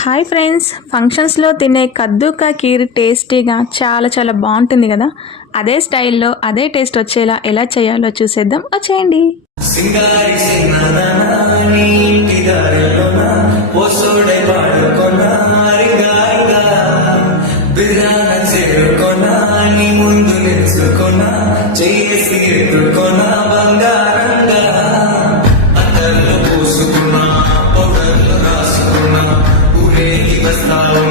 Hi friends, ఫంక్షన్స్లో తినే కద్దు కా కీర్ టేస్టీగా చాలా బాగుంటుంది కదా. అదే స్టైల్లో అదే టేస్ట్ వచ్చేలా ఎలా చేయాలో చూసేద్దాం, వచ్చేయండి. సింగారి సింగదాని ఇంటిదారిలోన పోసోడే పాడుకొన రింగాయిగా బిర్రాన చేరుకొన నీ ముందు నిలుచుకొన చేసి ఎత్తుకొన బంగారంగా అతల్లో పూసుకున్న పౌడర్లు రాసుకున్న ఊరేగి వస్తావు